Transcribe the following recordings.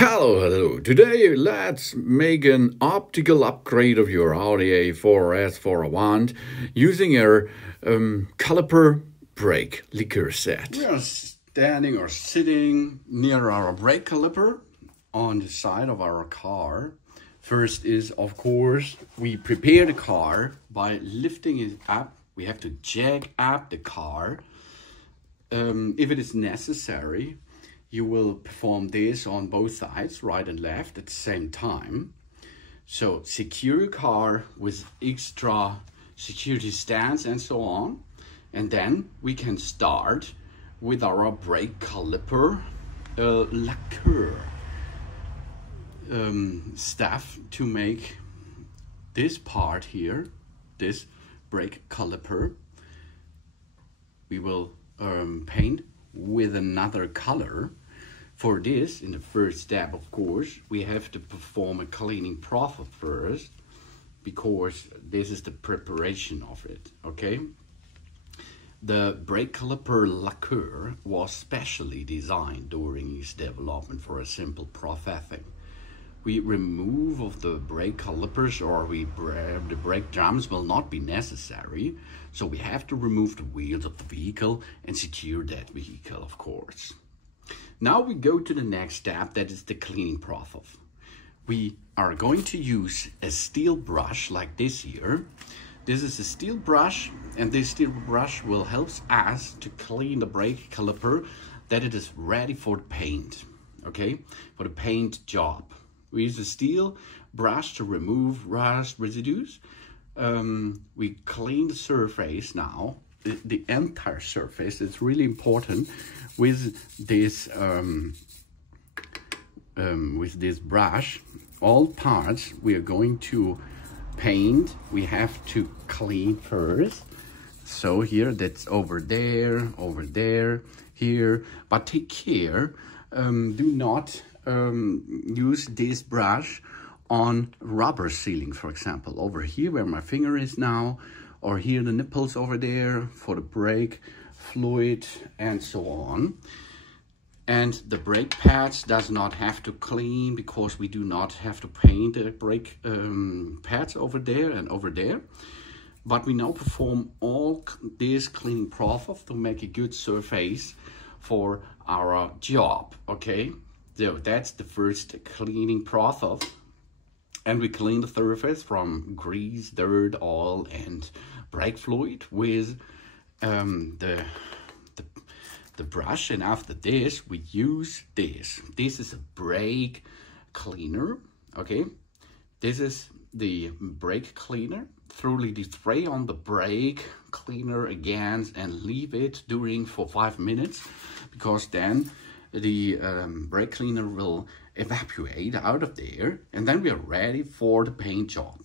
Hello. Today, let's make an optical upgrade of your Audi A4 S401 using our caliper brake liqueur set. We are standing or sitting near our brake caliper on the side of our car. First is, of course, we prepare the car by lifting it up. We have to jack up the car. If it is necessary, you will perform this on both sides, right and left, at the same time. So secure your car with extra security stands and so on. And then we can start with our brake caliper lacquer stuff to make this part here, this brake caliper, we will paint with another color. For this, in the first step, of course, we have to perform a cleaning process first, because this is the preparation of it, okay? The brake caliper lacquer was specially designed during its development for a simple processing. We remove of the brake calipers or the brake drums will not be necessary, so we have to remove the wheels of the vehicle and secure that vehicle, of course. Now we go to the next step, that is the cleaning process. We are going to use a steel brush like this here. This is a steel brush, and this steel brush will help us to clean the brake caliper that it is ready for the paint, okay? For the paint job. We use a steel brush to remove rust residues. We clean the surface now, the entire surface. It's really important with this brush. All parts we are going to paint, we have to clean first. So here, that's over there, here. But take care, do not use this brush on rubber sealing, for example, over here where my finger is now, or here the nipples over there for the brake fluid and so on. And the brake pads does not have to clean, because we do not have to paint the brake pads over there and over there. But we now perform all this cleaning process to make a good surface for our job, okay? So that's the first cleaning process. And we clean the surface from grease, dirt, oil, and brake fluid with the brush. And after this, we use this. This is a brake cleaner, okay? This is the brake cleaner. Thoroughly spray on the brake cleaner again and leave it for 5 minutes, because then the brake cleaner will evaporate out of there, and then we are ready for the paint job.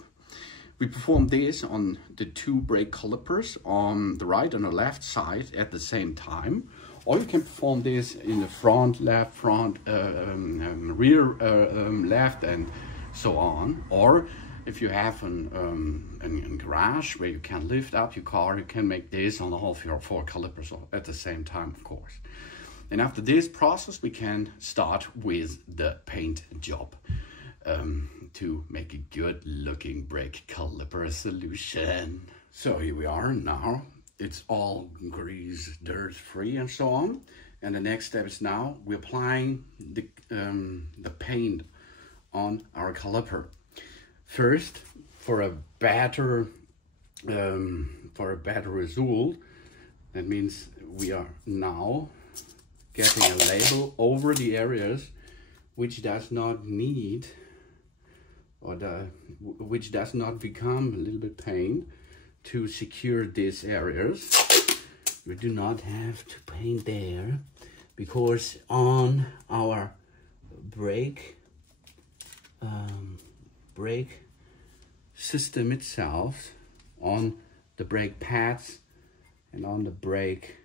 We perform this on the two brake calipers on the right and the left side at the same time, or you can perform this in the front left, rear left, and so on. Or if you have a garage where you can lift up your car, you can make this on all of your four calipers at the same time, of course. And after this process, we can start with the paint job to make a good looking brake caliper solution. So here we are now. It's all grease, dirt free and so on. And the next step is now we're applying the paint on our caliper. First, for a better result, that means we are now getting a label over the areas which does not need, or which does not become a little bit paint, to secure these areas. We do not have to paint there, because on our brake system itself, on the brake pads and on the brake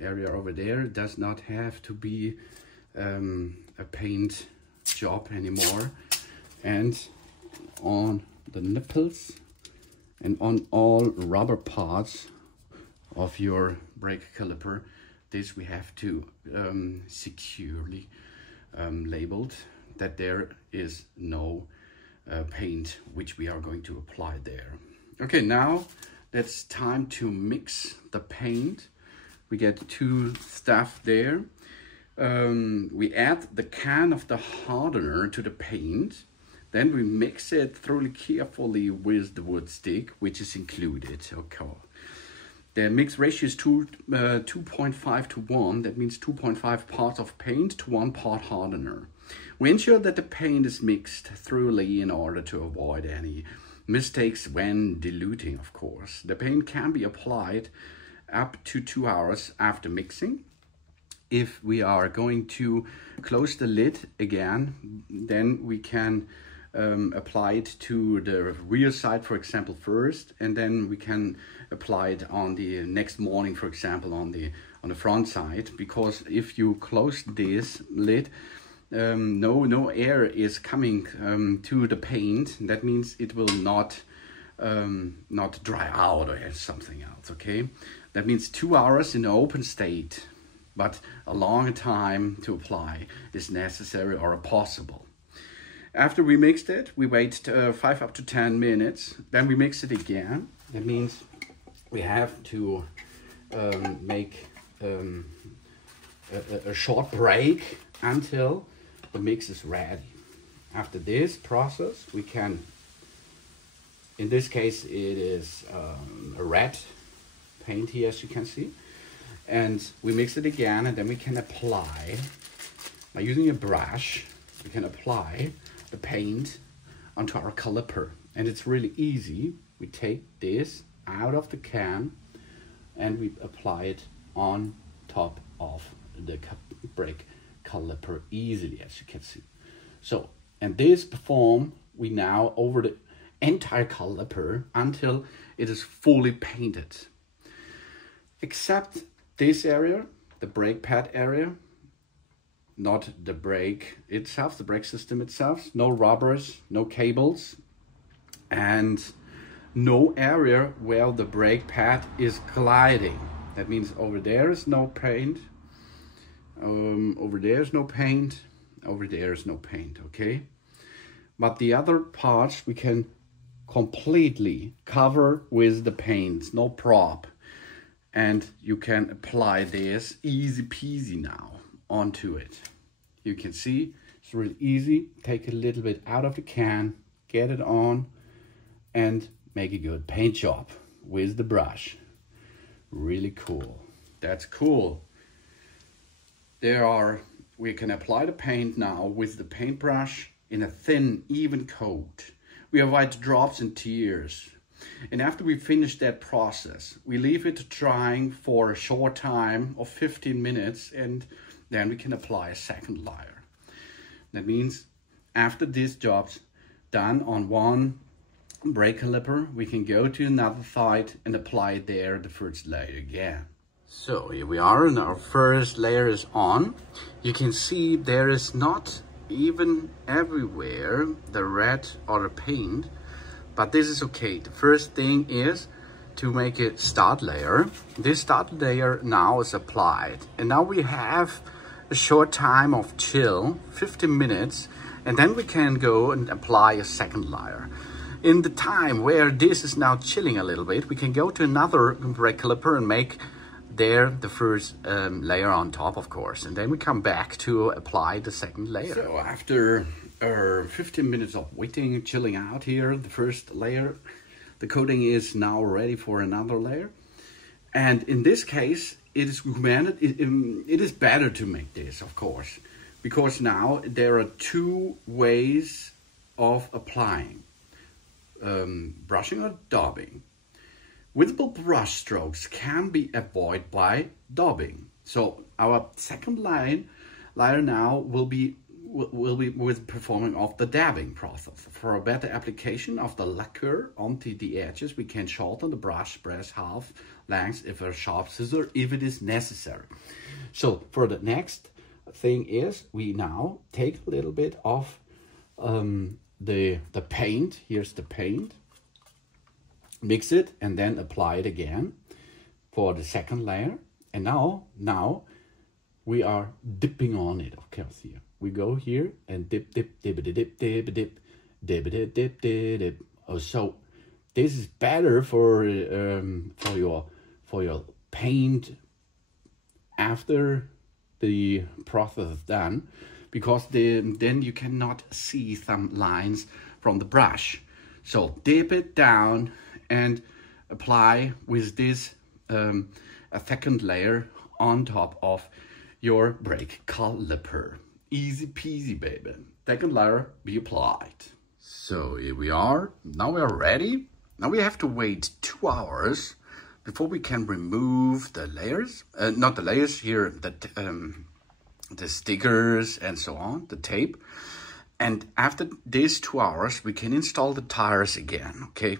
area over there, it does not have to be a paint job anymore. And on the nipples and on all rubber parts of your brake caliper, this we have to securely labeled that there is no paint which we are going to apply there. Okay, now it's time to mix the paint. We get two stuff there. We add the can of the hardener to the paint. Then we mix it thoroughly carefully with the wood stick, which is included. Okay. The mix ratio is 2.5 to 1. That means 2.5 parts of paint to 1 part hardener. We ensure that the paint is mixed thoroughly in order to avoid any mistakes when diluting, of course. The paint can be applied up to 2 hours after mixing. If we are going to close the lid again, then we can apply it to the rear side, for example, first, and then we can apply it on the next morning, for example, on the front side. Because if you close this lid, no air is coming to the paint. That means it will not dry out or something else. Okay, that means 2 hours in the open state, but a long time to apply is necessary or possible. After we mixed it, we wait 5 up to 10 minutes. Then we mix it again. That means we have to make a short break until the mix is ready. After this process, we can, in this case, it is a red paint here, as you can see. And we mix it again, and then we can apply, by using a brush, we can apply the paint onto our caliper. And it's really easy. We take this out of the can and we apply it on top of the brake caliper easily, as you can see. So, and this perform we now over the entire caliper until it is fully painted. Except this area, the brake pad area, not the brake itself, the brake system itself, no rubbers, no cables, and no area where the brake pad is gliding. That means over there is no paint, over there is no paint, over there is no paint, okay? But the other parts we can completely cover with the paint, no prop. And you can apply this easy peasy now onto it. You can see it's really easy. Take a little bit out of the can, get it on, and make a good paint job with the brush. Really cool. That's cool. We can apply the paint now with the paintbrush in a thin, even coat. We avoid drops and tears. And after we finish that process, we leave it drying for a short time of 15 minutes, and then we can apply a second layer. That means after this job's done on one brake caliper, we can go to another side and apply there the first layer again. So here we are, and our first layer is on. You can see there is not even everywhere the red or the paint, but this is okay. The first thing is to make a start layer. This start layer now is applied, and now we have a short time of chill, 15 minutes, and then we can go and apply a second layer. In the time where this is now chilling a little bit, we can go to another brake caliper and make there the first layer on top, of course, and then we come back to apply the second layer. So after 15 minutes of waiting, chilling out here, the first layer, the coating is now ready for another layer. And in this case, it is better to make this, of course, because now there are two ways of applying, brushing or daubing. Visible brush strokes can be avoided by daubing. So our second layer now will be with performing of the dabbing process. For a better application of the lacquer onto the edges, we can shorten the brush half length if a sharp scissor, if it is necessary. So for the next thing is we now take a little bit of the paint. Here's the paint. Mix it and then apply it again for the second layer. And now we are dipping on it, of course. Here we go here and dip, dip, dip, dip, dip, dip, dip, dip, dip, dip, dip. Oh, so this is better for your paint after the process is done, because then you cannot see some lines from the brush. So dip it down and apply with this a second layer on top of your brake caliper. Easy peasy, baby. Second layer be applied. So here we are. Now we are ready. Now we have to wait 2 hours before we can remove the layers. Not the layers here, the stickers and so on, the tape. And after these 2 hours, we can install the tires again, okay?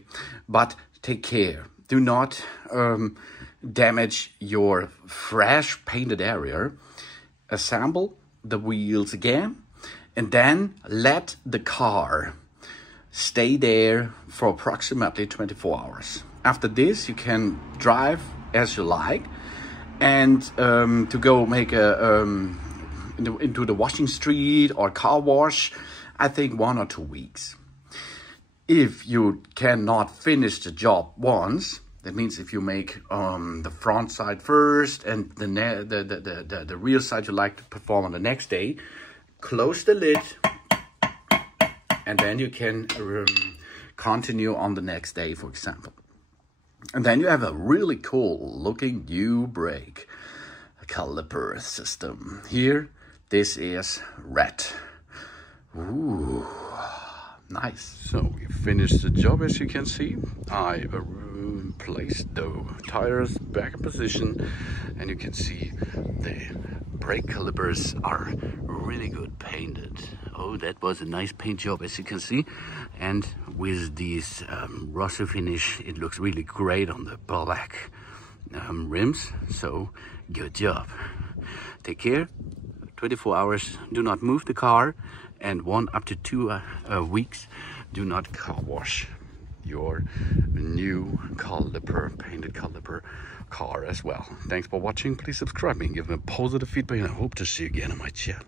But take care. Do not damage your fresh painted area. Assemble the wheels again, and then let the car stay there for approximately 24 hours. After this, you can drive as you like, and to go make into the washing street or car wash, I think 1 or 2 weeks. If you cannot finish the job once, that means if you make the front side first and the rear side you like to perform on the next day, close the lid, and then you can continue on the next day, for example. And then you have a really cool looking new brake caliper system. Here, this is red. Ooh, nice. So we finished the job, as you can see. I placed the tires back in position, and you can see the brake calipers are really good painted. Oh, that was a nice paint job, as you can see. And with this rosy finish, it looks really great on the black rims. So good job. Take care. 24 hours, do not move the car, and 1 up to 2 weeks, do not car wash your new caliper, painted caliper car as well. Thanks for watching. Please subscribe me and give me positive feedback, and I hope to see you again on my channel.